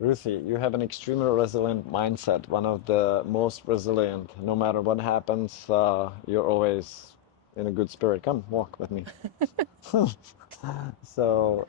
Ruthy, you have an extremely resilient mindset, one of the most resilient. No matter what happens, you're always in a good spirit. Come, walk with me. So,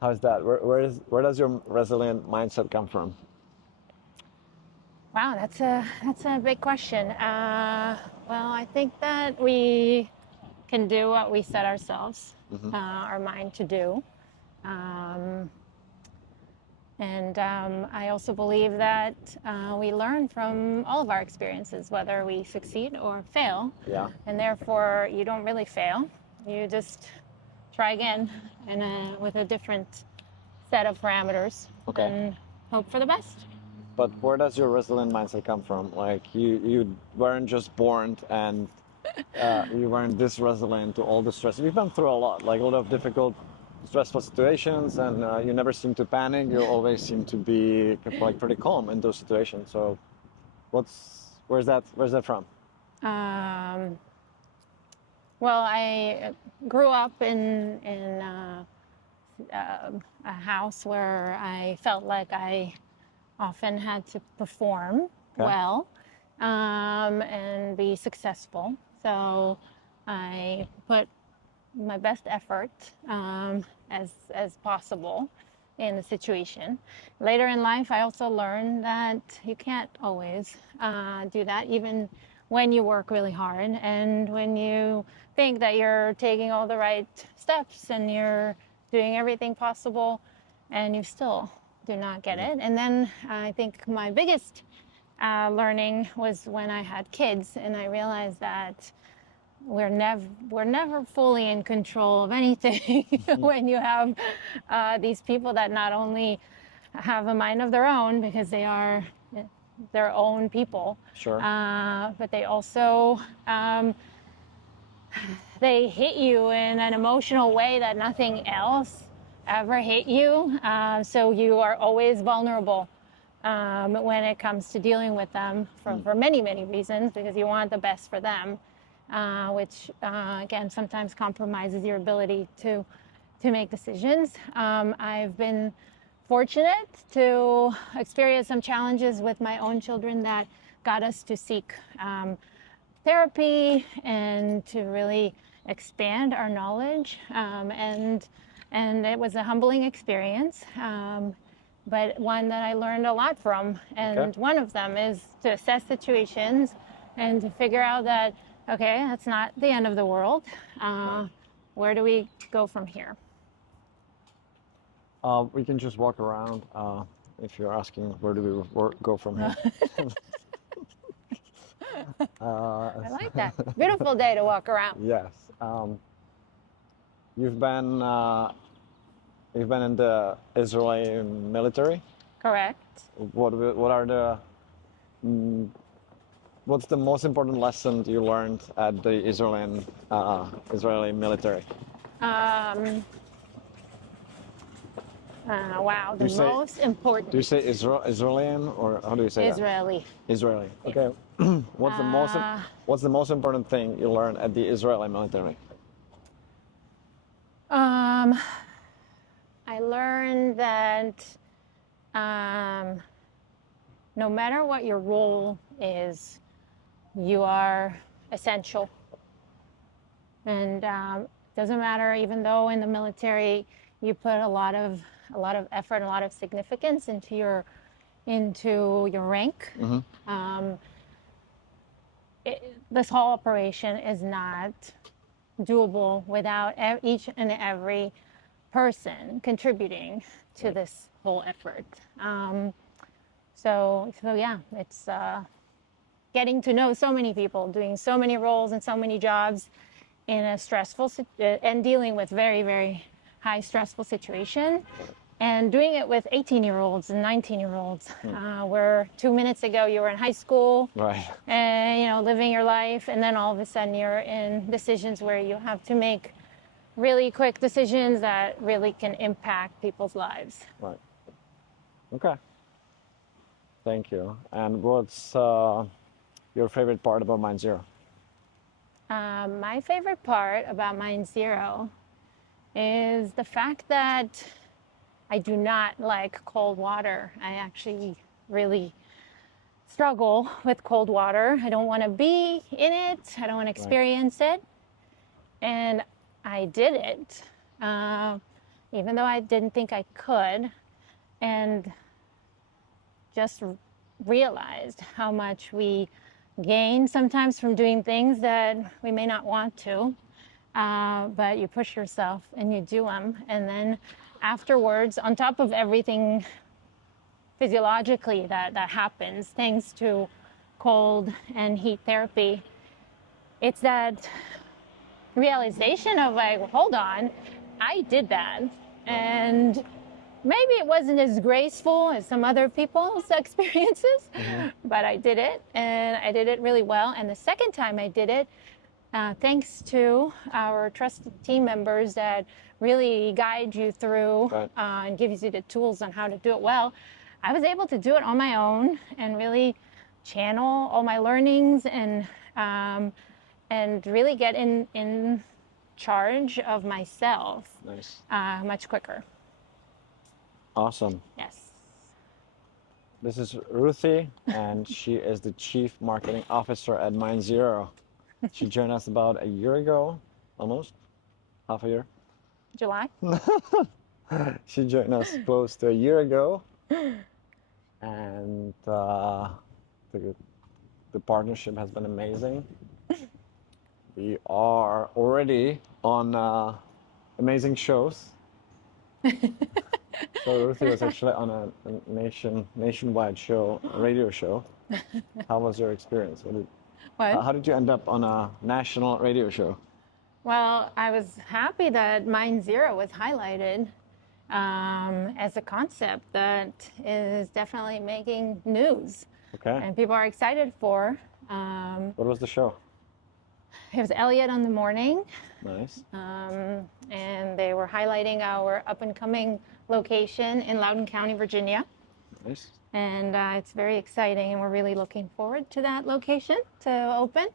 how's that? Where does your resilient mindset come from? Wow, that's a big question. Well, I think that we can do what we set ourselves, Hmm. our mind to do. Um, and I also believe that we learn from all of our experiences, whether we succeed or fail. Yeah. And therefore, you don't really fail. You just try again and with a different set of parameters Okay. and hope for the best. But where does your resilient mindset come from? Like you weren't just born and you weren't this resilient to all the stress. You've been through a lot, like a lot of difficult, stressful situations, and you never seem to panic. You always seem to be like pretty calm in those situations. So, where's that from? Um, well, I grew up in a house where I felt like I often had to perform Okay. well and be successful. So I put my best effort as possible in the situation. Later in life, I also learned that you can't always do that, even when you work really hard and when you think that you're taking all the right steps and you're doing everything possible, and you still do not get Mhm. it. And then I think my biggest learning was when I had kids, and I realized that we're never fully in control of anything when you have these people that not only have a mind of their own because they are their own people, Sure. but they also they hit you in an emotional way that nothing else ever hit you. So you are always vulnerable when it comes to dealing with them Mm. for many, many reasons, because you want the best for them, which again sometimes compromises your ability to make decisions. I've been fortunate to experience some challenges with my own children that got us to seek therapy and to really expand our knowledge. And it was a humbling experience, but one that I learned a lot from. Okay. And one of them is to assess situations and to figure out that, okay, that's not the end of the world. Right. Where do we go from here? We can just walk around. If you're asking where do we go from here? I like that. Beautiful day to walk around. Yes. You've been you've been in the Israeli military. Correct. What are the what's the most important lesson you learned at the Israeli military? Um, wow, Do the you say most important Israeli or how do you say that? Israeli. Israeli. Yeah. Okay. What's the most Uh, what's the most important thing you learned at the Israeli military? um, I learned that um, no matter what your role is, you are essential. And it doesn't matter, even though in the military you put a lot of effort, a lot of significance into your rank. Hmm. Um, this whole operation is not doable without each and every person contributing to Right. this whole effort. So yeah, it's getting to know so many people, doing so many roles and so many jobs in a stressful and dealing with very, very high stressful situation, and doing it with 18-year-olds and 19-year-olds, Hmm. where 2 minutes ago you were in high school Right. and living your life, and then all of a sudden you're in decisions where you have to make really quick decisions that really can impact people's lives. Right. Okay. Thank you. And what's your favorite part about Mind Zero? My favorite part about Mind Zero is the fact that I do not like cold water. I actually really struggle with cold water. I don't want to be in it. I don't want to experience it. And I did it, even though I didn't think I could, and just realized how much we gain sometimes from doing things that we may not want to, but you push yourself and you do them. And then afterwards, on top of everything physiologically that happens thanks to cold and heat therapy, it's that realization of like, hold on, I did that. And maybe it wasn't as graceful as some other people's experiences, but I did it, and I did it really well. And the second time I did it, thanks to our trusted team members that really guide you through and gives you the tools on how to do it well, I was able to do it on my own and really channel all my learnings and really get in charge of myself much quicker. Awesome. Yes. This is Ruthy, and she is the Chief Marketing Officer at Mind Zero. She joined us about a year ago, almost, half a year. July. She joined us close to a year ago, and the partnership has been amazing. We are already on amazing shows. So Ruthy was actually on a nationwide show, a radio show. How was your experience? How did you end up on a national radio show? Well, I was happy that Mind Zero was highlighted as a concept that is definitely making news. Okay. And people are excited for. What was the show? It was Elliot on the morning. Nice. And they were highlighting our up-and-coming location in Loudoun County, Virginia. Nice. And it's very exciting, and we're really looking forward to that location to open.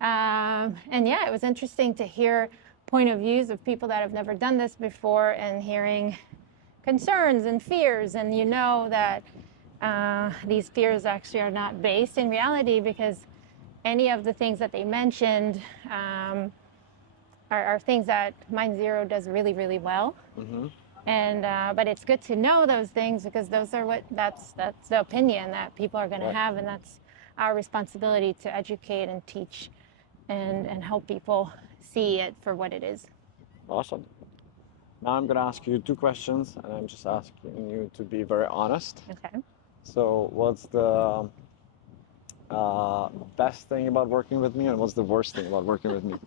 And yeah, it was interesting to hear point of views of people that have never done this before and hearing concerns and fears. And you know that these fears actually are not based in reality, because any of the things that they mentioned are things that Mind Zero does really, really well. And but it's good to know those things, because those are that's the opinion that people are going to have, and that's our responsibility to educate and teach and help people see it for what it is. Awesome. Now I'm going to ask you two questions, and I'm just asking you to be very honest. Okay. So what's the best thing about working with me, and what's the worst thing about working with me?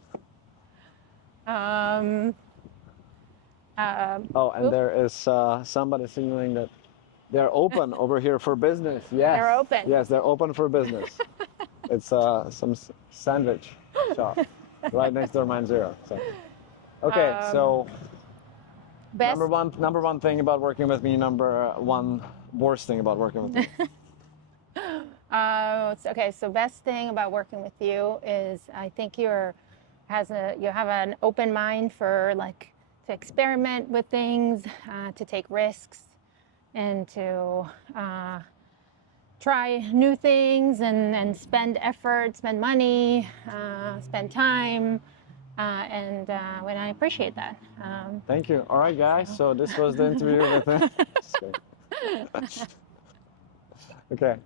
There is somebody signaling that they're open over here for business. Yes. They're open. Yes, they're open for business. It's some sandwich shop right next door, Mind Zero. So, okay, so best... number one thing about working with me. Number one worst thing about working with me. Okay, so best thing about working with you is I think you have an open mind for to experiment with things, to take risks, and to try new things and spend effort, spend money, spend time, and when I appreciate that. Thank you. All right, guys. So this was the interview with. Okay.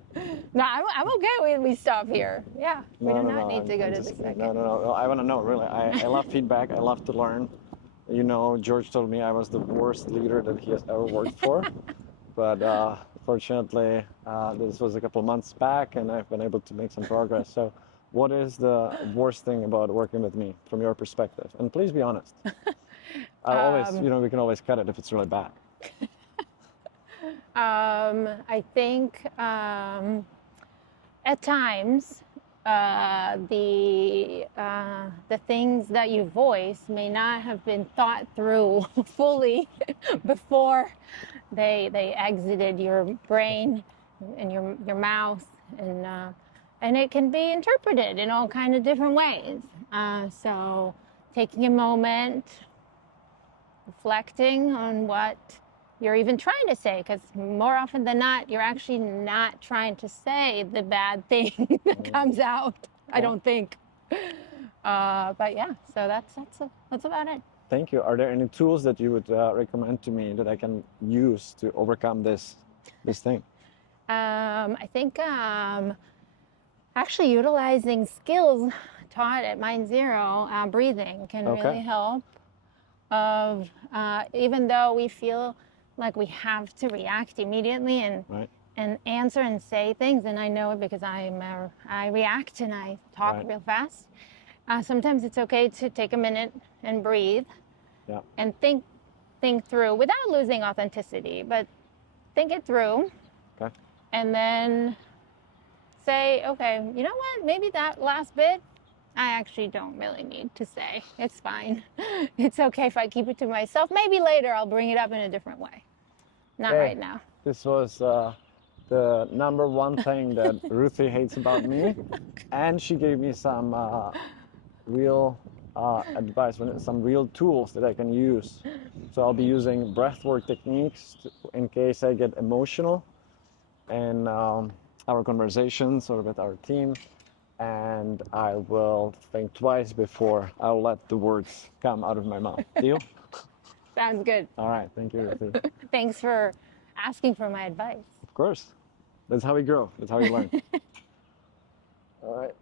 No, I'm okay. We stop here. Yeah, we do not need to go to the second. No. I want to know, really. I love feedback. I love to learn. You know, George told me I was the worst leader that he has ever worked for. But fortunately, this was a couple months back, and I've been able to make some progress. So what is the worst thing about working with me from your perspective? And please be honest. We can always cut it if it's really bad. I think at times the things that you voice may not have been thought through fully before they exited your brain and your mouth, and it can be interpreted in all kinds of different ways. So taking a moment, reflecting on what you're even trying to say, because more often than not, you're actually not trying to say the bad thing that comes out. I Yeah. don't think. But yeah, so that's about it. Thank you. Are there any tools that you would recommend to me that I can use to overcome this thing? I think actually utilizing skills taught at Mind Zero, breathing can Okay. really help. Of even though we feel like we have to react immediately Right. and answer and say things, and I know it because I react and I talk Right. real fast. Sometimes it's okay to take a minute and breathe Yeah. and think through without losing authenticity, but think it through, Okay. and then say, okay, you know what? Maybe that last bit I actually don't really need to say. It's fine. It's okay if I keep it to myself. Maybe later I'll bring it up in a different way. Not Hey, right now. this was the number one thing that Ruthy hates about me, and she gave me some real advice, some real tools that I can use. So I'll be using breathwork techniques in case I get emotional in our conversations or with our team, and I will think twice before I'll let the words come out of my mouth. Deal? Sounds good. All right. Thank you, Ruthy. Thanks for asking for my advice. Of course. That's how we grow. That's how we learn. All right.